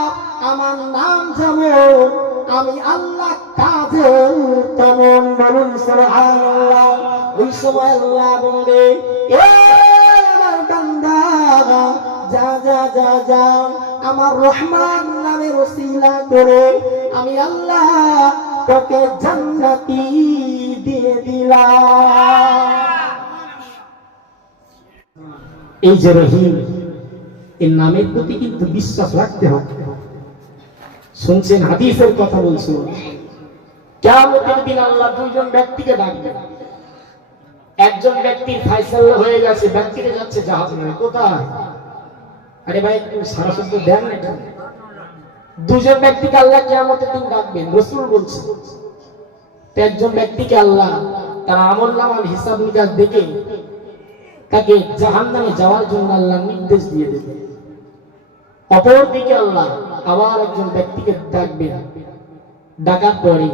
আমার নাম যেমন, আমি আল্লাহ কাজে তেমন। বলুন সুবহানাল্লাহ। ওই সময় আল্লাহ বলবে, এ আমার বান্দা, যা যা যা যা, আমার রহমান নামের ওসিলা করে আমি আল্লাহ তোকে জান্নাতি দিয়ে দিলাম। এই যে রহিম, এর নামের প্রতি কিন্তু বিশ্বাস রাখতে হবে। শুনছেন, হাদিসের কথা বলছো। কিয়ামতের দিন আল্লাহ দুইজন ব্যক্তিকে ডাকবেন। একজন ব্যক্তির ফায়সালা হয়ে গেছে, ব্যক্তিটা যাচ্ছে জাহান্নামে। কোথায়? আরে ভাই একটু সারা শব্দ দেন না এটা। দুজন ব্যক্তিকে আল্লাহ কিয়ামতের দিন ডাকবেন, রাসূল বলছে। একজন ব্যক্তিকে আল্লাহ তার আমলনামার হিসাব নিকাশ দেখে তাকে জাহান্নামে যাওয়ার জন্য আল্লাহ নির্দেশ দিয়ে দেবেন। অপর দিকে আল্লাহ আবার একজন ব্যক্তিকে ডাকবেন। ডাকার পরে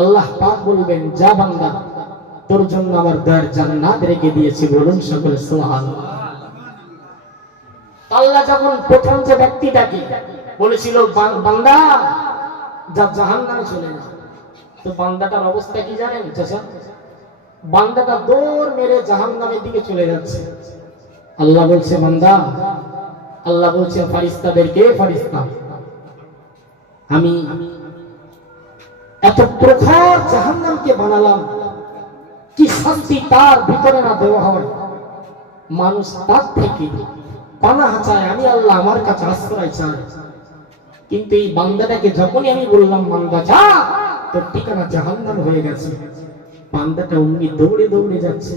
আল্লাহ পাক বলবেন, যা বান্দা, তোর জন্য আমার দয়ার জান্নাত রেখে দিয়েছি। বলুন সকলে সুবহানাল্লাহ। আল্লাহ যখন প্রথম যে ব্যক্তিটাকে বলেছিল, বান্দা যা জাহান্নামে চলে যা, তো বান্দাটার অবস্থা কি জানেন চাচা? বান্দাটা দৌড় মেরে জাহান্নামের দিকে চলে যাচ্ছে। আল্লাহ বলছে, বান্দা, আল্লাহ বলছে ফারিস্তাদেরকে, ফারিস্তা, আমি এত প্রখর জাহান্নামকে বানালাম, কি শাস্তি তার ভিতরে না দেওয়া হয়। মানুষ তার থেকে পানাহ চায়, আমি আল্লাহ আমার কাছে আশ্রয় চাই। কিন্তু এই বান্দাটাকে যখনই আমি বললাম, বান্দা যা, তোর ঠিকানা জাহান্নাম হয়ে গেছে, বান্দাটা অমনি দৌড়ে দৌড়ে যাচ্ছে।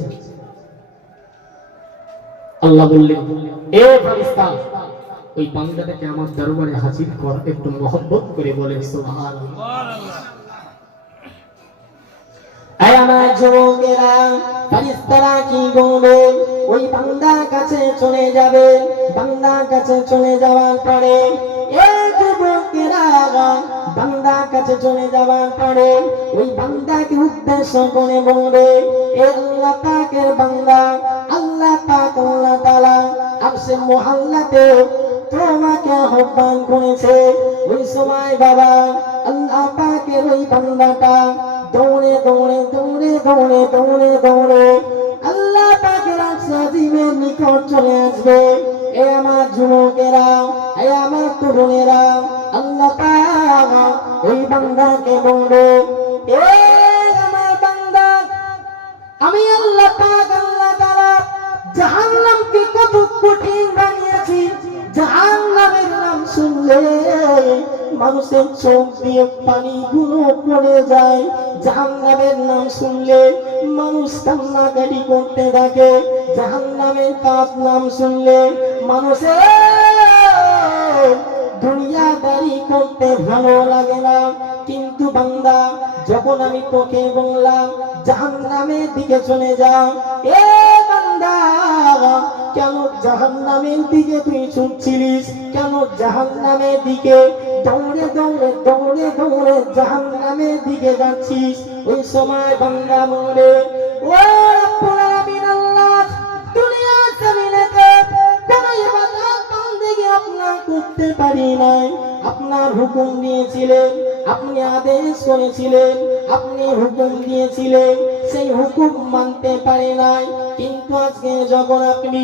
আল্লাহ বললেন, এ ফারিস্তা, ওই বান্দাটাকে আমার দরবারে হাজির কর। একটু মহব্বত করে বলেন সুবহানাল্লাহ। আয় আমার যুবকেরা, ফারিস্তারা কি করবেন? ওই বান্দার কাছে চলে যাবেন। বান্দার কাছে চলে যাওয়ার পরে, এ যুবকেরা, বান্দার কাছে চলে যাওয়ার পরে ওই বান্দাকে উদ্দেশ্য করে বলবে, এ আল্লাহ পাকের বান্দা, আল্লাহ পাক আল্লাহ তাআলা আরশে মুআল্লাতে তোমাকে আহ্বান করেছে। ওই সময় বাবা আল্লাহ পাকের ওই বান্দাটা দৌড়ে দৌড়ে দৌড়ে দৌড়ে দৌড়ে দৌড়ে আল্লাহ পাকের আরশে আজিমের নিকট চলে আসবে। এ আমার যুবকেরা, এ আমার তরুণেরা, আল্লাহ পাক ওই বান্দাকে বলবে, এ আমার বান্দা, আমি আল্লাহ পাক আল্লাহ তাআলা জাহান্নামকে কত কঠিন বানিয়েছি। জাহান্নামের নাম শুনলে মানুষের চোখ দিয়ে পানি গুলো পড়ে যায়। জাহান্নামের নাম শুনলে মানুষ কান্নাকাটি করতে থাকে। জাহান্নামের পাঁচ নাম শুনলে মানুষের দুনিয়াদারি করতে ভালো লাগে না। কিন্তু বান্দা, যখন আমি তোকে বললাম জাহান্নামের দিকে চলে যাও, এ বান্দা, কেন জাহান্নামের দিকে তুই ছুটছিলিস? কেন জাহান্নামের দিকে দৌড়ে দৌড়ে দৌড়ে দৌড়ে জাহান্নামের দিকে যাচ্ছিস? ওই সময় বান্দা বলে, ও রব্বুল আলামিন আল্লাহ, দুনিয়ার জমিনেতে কোন ইবাদত বন্দেগী আপনার করতে পারি নাই। আপনার হুকুম দিয়েছিলেন, আপনি আদেশ করেছিলেন, আপনি হুকুম দিয়েছিলেন, সেই হুকুম মানতে পারে নাই। কিন্তু আজকে যখন আপনি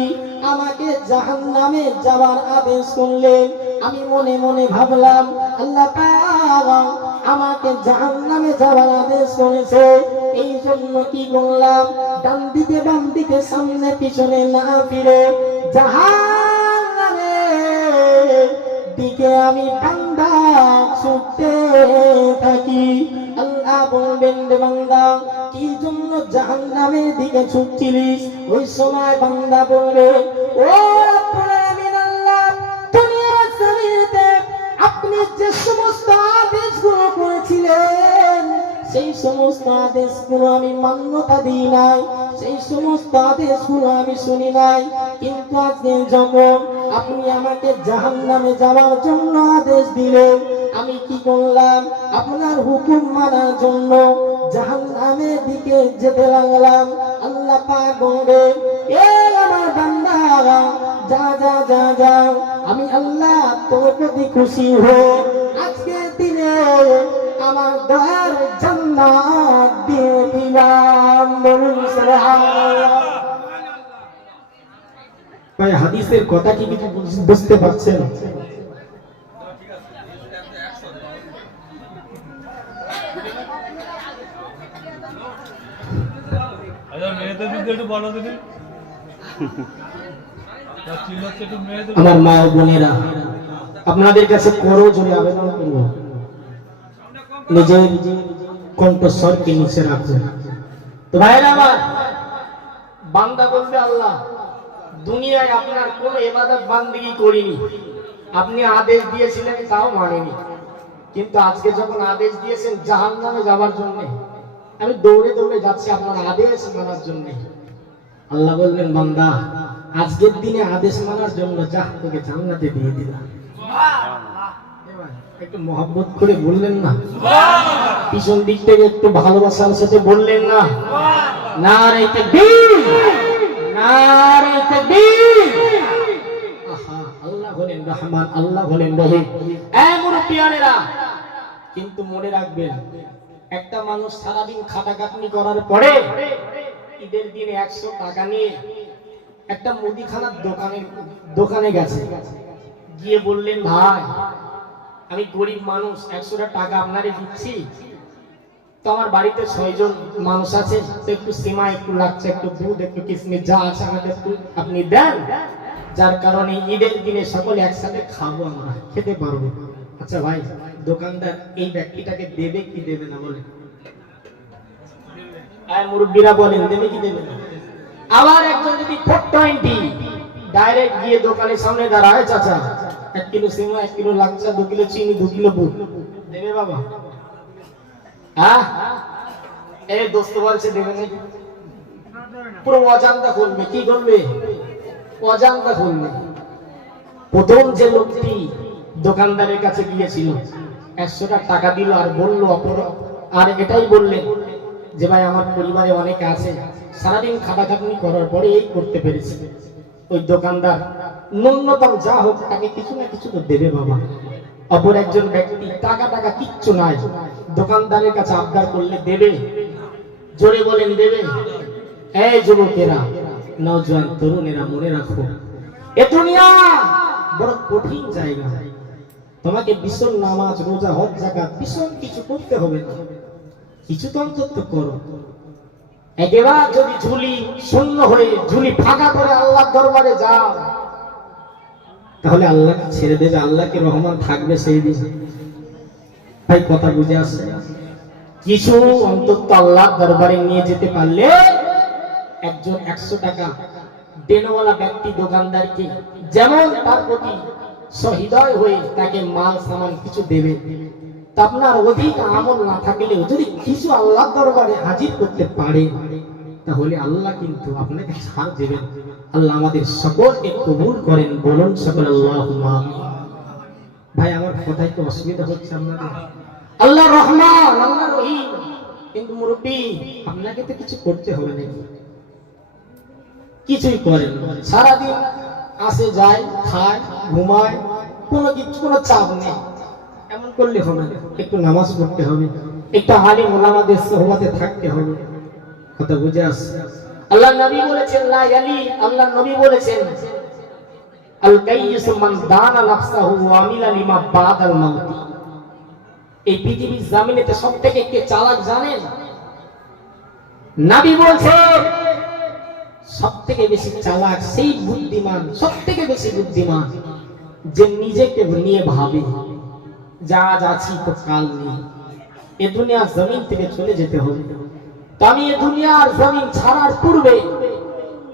আমাকে জাহান্নামে যাওয়ার আদেশ করলেন, আমি মনে মনে ভাবলাম আল্লাহ পাক আমাকে জাহান্নামে যাওয়ার আদেশ করেছে। এই জন্য কি করলাম, ডান দিকে বাম দিকে সামনে পিছনে না ফিরে জাহান্নামের দিকে আমি বান্দা ছুটতে থাকি। আল্লাহ বলবেন, রে বান্দা, কি জন্য জাহান্নামের দিকে ছুটছিলিস? ওই সময় বান্দা বলবে, ও রব্বুল আলামিন আল্লাহ, দুনিয়ার জমিনেতে আপনি যে সমস্ত আদেশগুলো করেছিলেন, সেই সমস্ত আদেশগুলো আমি মান্যতা দিই নাই, সেই সমস্ত আদেশগুলো আমি শুনি নাই। কিন্তু আজকে যখন আপনি আমাকে জাহান্নামে যাওয়ার জন্য আদেশ দিলেন, আমি কি করলাম, আপনার হুকুম মানার জন্য জাহান্নামের দিকে যেতে লাগলাম। আল্লাহ পাক বলবেন, এ আমার বান্দা, যা যা যা যা, আমি আল্লাহ তোর প্রতি খুশি হই। আজকের দিনে আমার দয়ার জান্নাত দিয়ে দিলাম। বলুন সুবহানাল্লাহ। ভাই হাদিসের কথা কি কিছু বুঝতে পারছেন? আমার মা ও বোনেরা, আপনাদের কাছে করো জোরে আবেদন করব, নিজের কণ্ঠস্বরকে নিচে রাখবেন। তো ভাইরা আমার, বান্দা বলবে আল্লাহ দুনিয়ায় আপনার কোন ইবাদত বান্দেগী করিনি, আপনি আদেশ দিয়েছিলেন তাও মানেনি, কিন্তু আজকে যখন আদেশ দিয়েছেন জাহান্নামে যাওয়ার জন্য, আমি দৌড়ে দৌড়ে যাচ্ছি আপনার আদেশ মানার জন্য। আল্লাহ বলবেন বান্দা আজকের দিনে আদেশ মানার জন্য যা তোকে জান্নাতে দিয়ে দিলাম। একটু মহব্বত করে বললেন না? পিছন দিক থেকে একটু ভালোবাসার সাথে বললেন না? নারে তাকবীর, নারে তাকবীর। আহা, আল্লাহ হলেন রহমান, আল্লাহ হলেন রহিম। এই মুরব্বিয়ানেরা, কিন্তু মনে রাখবেন একটা মানুষ সারাদিন খাটাখাটনি করার পরে ঈদের দিনে 100 টাকা নিয়ে একটা মুদিখানার দোকানে গেছে, গিয়ে বললেন ভাই আমি গরিব মানুষ, 100 টাকা আপনারে দিচ্ছি, তো আমার বাড়িতে 6 জন মানুষ আছে, তো একটু সিমা একটু লাগছে, একটু দুধ একটু কিশমিশ যা আছে আমাদের একটু আপনি দেন, যার কারণে ঈদের দিনে সকলে একসাথে খাবো, আমরা খেতে পারবো। আচ্ছা ভাই, দোকানদার এই ব্যক্তিটাকে দেবে কি দেবে না বলে? আর মুরব্বীরা বলেন দেবে কি দেবে না? আবার একজন যদি 420 ডাইরেক্ট গিয়ে দোকানের সামনে দাঁড়ায়, চাচা 1 কিলো সিমা, 1 কিলো লাচ্ছা, 2 কিলো চিনি, 2 কিলো দুধ দেবে বাবা? হ্যাঁ, এই দোস্ত বলছে দেবে না, পুরো অজান্তা করবে। কি করবে? অজান্তা করবে। প্রথম যে লোকটি দোকানদারের কাছে গিয়েছিল 100 টাকা দিল আর বলল আর এটাই বললেন যে ভাই আমার পরিবারে অনেকে আছে, সারাদিন খাটাখাটনি করার পরে এই করতে পেরেছি, ওই দোকানদার ন্যূনতম যা হোক তাকে কিছু না কিছু তো দেবে বাবা। অপর একজন ব্যক্তি টাকা কিচ্ছু নাই, দোকানদারের কাছে আবদার করলে দেবে? জোরে বলেন দেবে? এই যুবকেরা, নওজোয়ান তরুণেরা, মনে রাখো এ দুনিয়া বড় কঠিন জায়গা। তোমাকে ভীষণ নামাজ রোজা হজ যাকাত ভীষণ কিছু করতে হবে না, কিছু তো অন্তত করো। একবার যদি ঝুলি শূন্য হয়ে ঝুলি ফাঁকা করে আল্লাহর দরবারে যাও, তাহলে আল্লাহকে ছেড়ে দেবে, আল্লাহকে রহমান থাকবে সেই দিন। ভাই কথা বুঝে আসছে? কিছু অন্তত আল্লাহর দরবারে নিয়ে যেতে পারলে একজন 100 টাকা দেনওয়ালা ব্যক্তি দোকানদারকে যেমন তার প্রতি সহৃদয় হয়ে তাকে মাল সামান কিছু দেবে, তা আপনার অধিক আমল না থাকলেও যদি কিছু আল্লাহর দরবারে হাজির করতে পারে, তাহলে আল্লাহ কিন্তু আপনাকে ছাড় দেবেন। আল্লাহ আমাদের সকলকে কবুল করেন, বলুন সকল আল্লাহুম্মা আমিন। ভাই আমার কথায় কি অসুবিধা হচ্ছে আপনাদের? আল্লাহ রহমান, আল্লাহ রহিম, কিন্তু মুরব্বি আপনাকে তো কিছু করতে হবে নাকি? কিছুই করেন না, সারাদিন আসে যায়, খায়, ঘুমায়, কোনো চাপ নেই। এমন করলে হবে না, একটু নামাজ পড়তে হবে, একটু আলিম ওলামাদের সোহবতে থাকতে হবে। কথা বুঝে আসছে? আল্লাহ নবী বলেছেন লা ইয়ালি, আল্লাহ নবী বলেছেন আল কাইয়িসু মান দানা নাফসাহু ওয়া আমিলা লিমা বাদাল মাউত। এই পৃথিবীর জমিনেতে সবথেকে কে চালাক জানেন? নবী বলেছেন সবথেকে বেশি চালাক সেই বুদ্ধিমান, সবথেকে বেশি বুদ্ধিমান যে নিজেকে নিয়ে ভাবে যা আছি তো কাল নেই, এ দুনিয়া জমিন থেকে চলে যেতে হবে, তো আমি এ দুনিয়ার জমিন ছাড়ার পূর্বে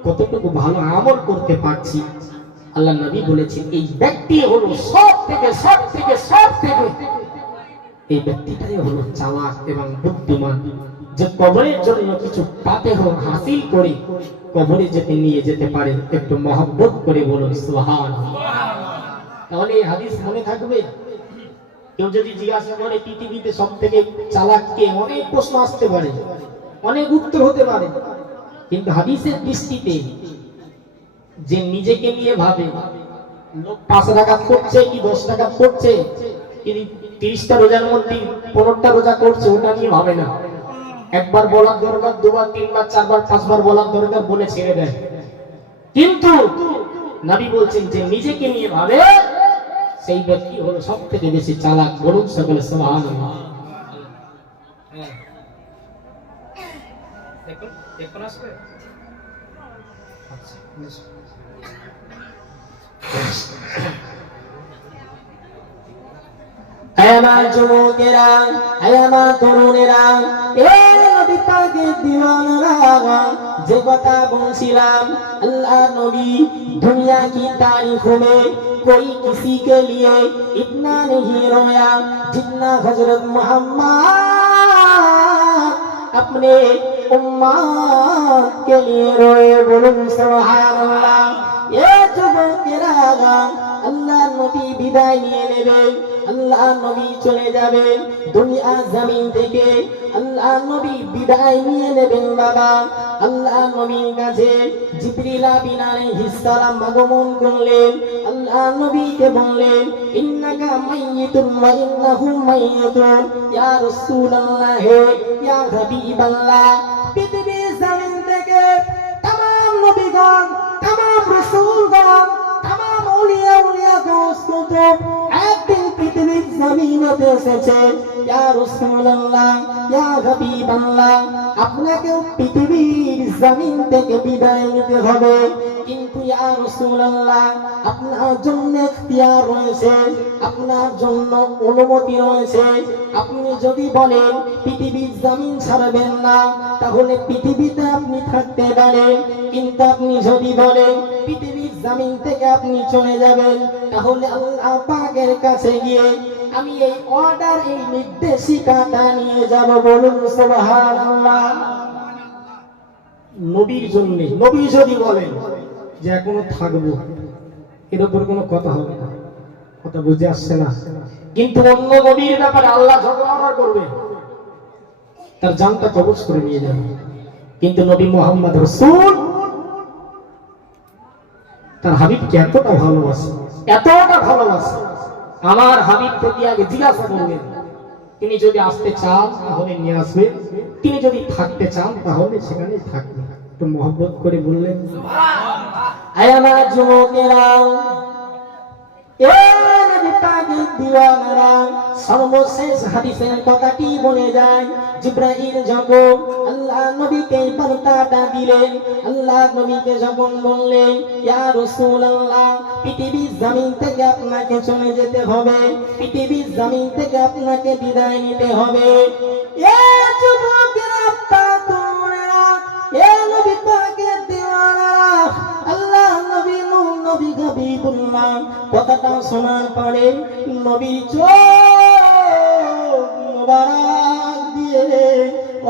কতটুকু ভালো আমল করতে পারছি। আল্লাহ নবী বলেছেন এই ব্যক্তি হলো সব থেকে এই ব্যক্তিটাই হলো চালাক এবং বুদ্ধিমান, যে কবরের জন্য কিছু পাতে হোক হাসিল করে কবরে যেতে নিয়ে যেতে পারে। একটু মহব্বত করে বলুন সুবহানাল্লাহ। তাহলে এই হাদিস মনে থাকবে। কেউ যদি জিজ্ঞাসা করে পৃথিবীতে সব থেকে চালাক কে, অনেক প্রশ্ন আসতে পারে, অনেক উত্তর হতে পারে, কিন্তু হাদিসের দৃষ্টিতে যে নিজেকে নিয়ে ভাবে লোক 5 রাকাত করছে কি 10 রাকাত করছে কি 30টা রোজার মধ্যে 15টা রোজা করছে ওটা নিয়ে ভাবে না। একবার বলার দরকার, দুবার, তিনবার, চারবার, পাঁচবার বলার দরকার, বলে ছেড়ে দেয়। কিন্তু নবী বলছেন যে নিজেকে নিয়ে ভাবে সেই ব্যক্তি হলো সবথেকে বেশি চালাক। বলুন সকলে সুবহানাল্লাহ। দেখুন আসবে আচ্ছা আমার যুবকেরা, আমার তরুণেরা, এই নবী পাকের দিওয়ানারা, যে কথা বলছিলাম আল্লাহ নবী দুনিয়া की तारीख में कोई किसी के लिए इतना नहीं रोया जितना हजरत मोहम्मद अपने उम्मत के लिए रोए। बोलूं सुभान अल्लाह। ये যুবকেরা, আল্লাহ নবী বিদায় নিয়ে নেবেন, আল্লাহ নবী চলে যাবেন দুনিয়া জমিন থেকে, আল্লাহ নবী বিদায় নিয়ে নেবেন বাবা। আল্লাহ নবীর কাছে জিবরিল আমিন আলাইহিস সালাম আগমন করলেন, আল্লাহ নবীকে বললেন ইন্নাকা মাইয়িতুন ওয়া ইন্নাহুম মাইয়িতুন ইয়া রাসূলুল্লাহ ইয়া হাবিবাল্লাহ। পৃথিবীর জমিন থেকে तमाम নবীগণ, तमाम রাসূলগণ, तमाम আউলিয়া কুতুব একদিন পৃথিবীর জমিনেতে এসেছে। ইয়া রাসূলুল্লাহ ইয়া হাবিবাল্লাহ, আপনাকে পৃথিবীর জমিন থেকে বিদায় নিতে হবে, কিন্তু ইয়া রাসূলুল্লাহ আপনার জন্য ইখতিয়ার রয়েছে, আপনার জন্য অনুমতি রয়েছে। আপনি যদি বলেন পৃথিবীর জমিন ছাড়বেন না তাহলে পৃথিবীতে আপনি থাকতে পারেন, কিন্তু আপনি যদি বলেন পৃথিবীর জমিন থেকে আপনি চলে যাবেন তাহলে আল্লাহ পাকের কাছে গিয়ে আমি এই অর্ডার, এই নির্দেশিকাটা নিয়ে যাব। বলুন সুবহানাল্লাহ। নবীর জন্য নবী যদি বলেন যে এখনো থাকবো, এর উপর কোনো কথা হবে না, কথা বুঝে আসছে না। কিন্তু অন্য নবীর ব্যাপারে আল্লাহ ঝগড়া করবে, তার জানটা কবজ করে নিয়ে যাবে। কিন্তু নবী মুহাম্মদ রাসূল তার হাবিবকে এতটা ভালোবাসে, এতটা ভালোবাসে, আমার হাবিব থেকে আগে জিজ্ঞাসা করবেন তিনি যদি আসতে চান তাহলে নিয়ে আসবেন, তিনি যদি থাকতে চান তাহলে সেখানে থাকবেন। একটু মহব্বত করে বললেন আয় আমার যুবকেরা, সর্বশেষ হাদিসের কথাটি বলে যায়। জিবরাইল যখন আল্লাহ নবীকে বার্তাটা দিলেন, আল্লাহ নবীকে যখন বললেন ইয়া রাসূলুল্লাহ পৃথিবীর জমিন থেকে আপনাকে চলে যেতে হবে, পৃথিবীর জমিন থেকে আপনাকে বিদায় নিতে হবে। এ যুবকেরা, তরুণেরা, এ নবী পাকের দিওয়ানারা, আল্লাহ নবী নূর নবী হাবিবুল্লাহ কথাটা শোনার পরে নবীর চোখ মোবারক দিয়ে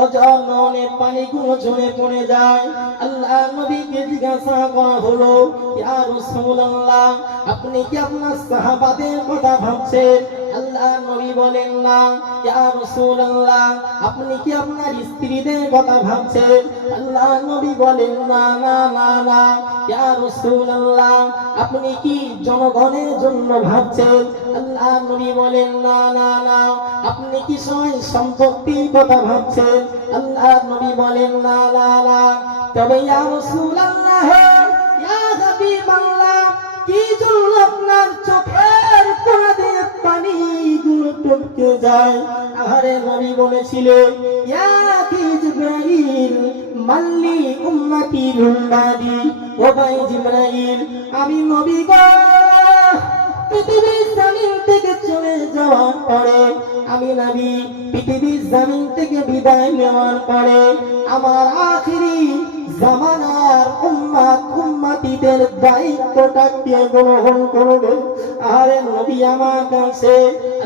অজরনের পানিগুলো ঝরে পড়ে যায়। আল্লাহ নবীকে জিজ্ঞাসা করা হলো ইয়া রাসূলুল্লাহ আপনি কি আপনার সাহাবাদের কথা ভাবছেন? আল্লাহ নবী বলেন না। ইয়া রাসূলুল্লাহ আপনি কি আপনার স্ত্রীদের কথা ভাবছেন? আল্লাহ নবী বলেন না না না না। ইয়া রাসূলুল্লাহ আপনি কি জনগণের জন্য ভাবছেন? আল্লাহ নবী বলেন না না না। আপনি কি সয় সম্পত্তির কথা ভাবছেন? আল্লাহ নবী বলেন না না না। তবে ইয়া রাসূলুল্লাহ ইয়া হাবিবাল্লাহ কি জন্য আপনার চোখের কোণা দিয়ে পানিগুলো টপকে যায়? আরে নবী বলেছিলেন ইয়া কি জিবরাইল মাল্লি উম্মতি রুম্বাদি, ও ভাই জিবরাইল আমি নবী গো পৃথিবীর জমিন থেকে চলে যাওয়ার পরে, আমি নবী পৃথিবীর জমিন থেকে বিদায় নেওয়ার পরে আমার আখিরি জামানার উম্মতিদের দায়িত্বটা কে গ্রহণ করবে? আরে নবী আমার কাছে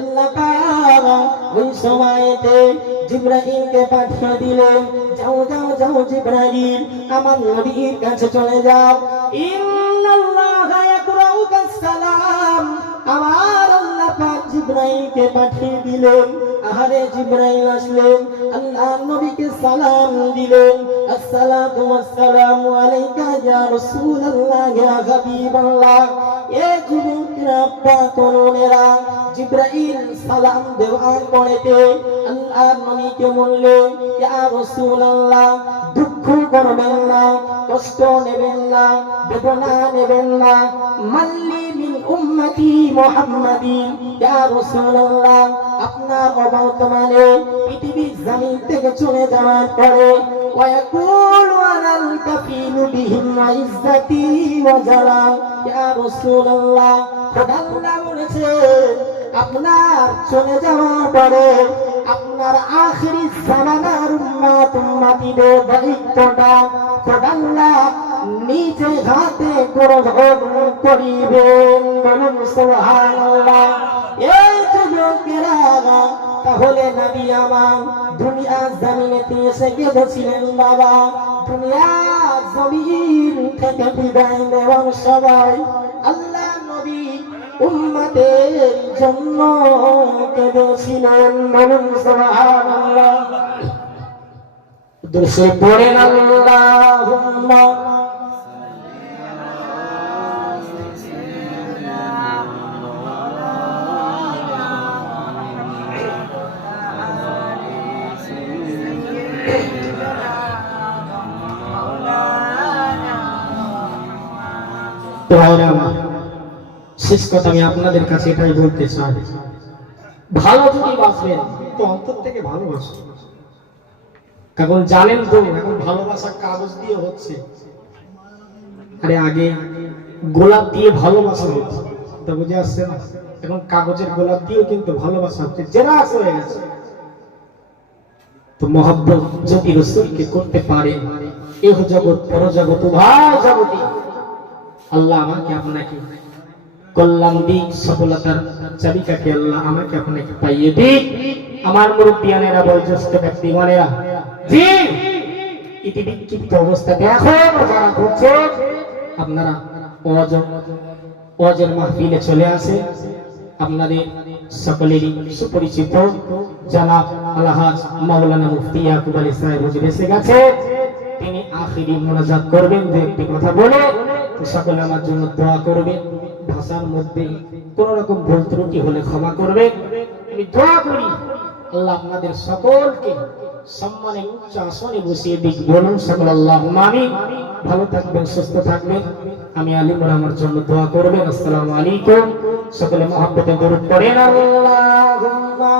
আল্লাহ তাআলা ওই সময়তে জিবরাইলকে পাঠিয়ে দিলেন, যাও যাও যাও জিবরাইল আমার নবীর কাছে চলে যাও। ইন্নাল্লাহা ইয়াকরাউকা সালাম। আমার আল্লাহ পাক জিবরাইলকে পাঠিয়ে দিলেন। আহারে জিবরাইল আসলেন, আল্লাহ নবীকে সালাম দিলেন। আসসালাতু ওয়াসসালামু আলাইকা ইয়া রাসূলুল্লাহ ইয়া হাবিবাল্লাহ। এ যুবকেরা, আব্বা তরুণেরা, জিবরাইল সালাম দেওয়ার পরেতে আল্লাহর নবীকে বললেন, ইয়া রাসূলুল্লাহ, দুঃখ করবেন না, কষ্ট নেবেন না, বেদনা নেবেন না। মাল্লি মিন উম্মতি মুহাম্মাদিন, ইয়া রাসূলুল্লাহ, আপনার অবর্তমানে পৃথিবীর জমিন থেকে চলে যাওয়ার পরে ওয়ায়াকুলু আনাল কাফিলু বিহিম ইজ্জতি ওয়া জালাল, ইয়া রাসূলুল্লাহ, খোদাল্লাহ বলেছে আপনার চলে যাওয়ার পরে আপনার আখিরি জামানার উম্মতিদের দায়িত্বটা খোদাল্লাহ নিজে হাতে গ্রহণ করিবেন। বলুন সুবহানাল্লাহ। এই যুবকেরা, তাহলে নবী আমার দুনিয়া জমিনেতে এসে কেঁদেছিলেন বাবা, দুনিয়া জমিন থেকে বিদায় নেওয়ার সবাই আল্লাহ নবী উম্মতের জন্য কেঁদেছিলেন। বলুন সুবহানাল্লাহ। দুরূদ পড়েন আল্লাহুম্মা শেষ কথা আমি আপনাদের কাছে এটাই বলতে চাই, ভালো যদি বাঁচবেন তো অন্তর থেকে ভালোবাসুন। এখন জানেন তো এখন ভালোবাসা কাগজ দিয়ে হচ্ছে, আরে আগে গোলাপ দিয়ে ভালোবাসা হচ্ছে, তা বুঝে আসছে না? এখন কাগজের গোলাপ দিয়েও কিন্তু ভালোবাসা হচ্ছে, জেরাস হয়ে গেছে। তো মহব্বত যদি রাসূলকে করতে পারে, এহ জগৎ পরজগৎ উভয় জগতে আল্লাহ আমাকে আপনাকে কল্যাণ দিক, সফলতার চাবিকাঠি আল্লাহ আমাকে আপনাকে পাইয়ে দিক। আমার মুরব্বিয়ানেরা, বয়োজ্যেষ্ঠ ব্যক্তিগণেরা, জি ইতি বিক্ষিপ্ত অবস্থা দেখো যারা ঘুরছে, আপনারা ওয়াজের মাহফিলে চলে আসে। আপনাদের সকলেরই সুপরিচিত জনাব আলহাজ মাওলানা মুফতি ইয়াকুব আলী সাহেব হুজুর এসে গেছে। তিনি আখিরি মুনাজাত করবেন, দু একটি কথা বলে সকলে আমার জন্য দোয়া করবে। ভাষার মধ্যে কোন রকম ভুল ত্রুটি হলে ক্ষমা করবে। আমি দোয়া করি আল্লাহ আপনাদের সকলকে সম্মানের উচ্চ আসনে বসিয়ে দিক। বলুন সকল আল্লাহুম্মা আমিন। ভালো থাকবেন, সুস্থ থাকবেন। আমি আলিমরা আমার জন্য দোয়া করবেন। আসসালামু আলাইকুম। সকলে মহব্বতে দরুদ পড়েন। আল্লাহুম্মা